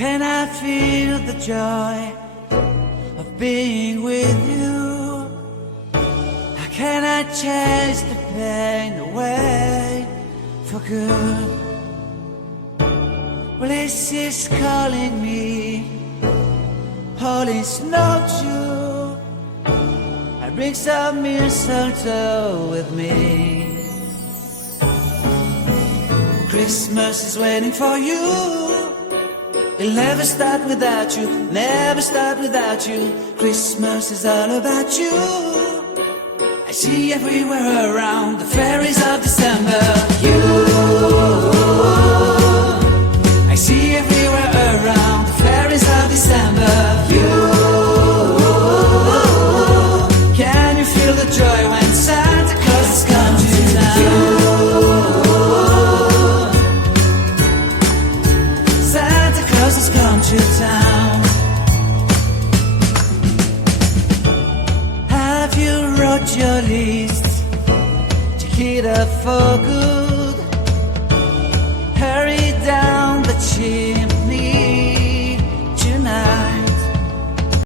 Can I feel the joy of being with you? How can I chase the pain away for good? Well, this is calling me, all is not true. I bring some mistletoe with me. Christmas is waiting for you. It'll never start without you, never start without you. Christmas is all about you. I see everywhere around the fairies of December. You, I see everywhere around the fairies of December. You, can you feel the joy when Santa Claus has come to town? You, Santa Claus has come to town. Have you wrote your list? Check it out for good.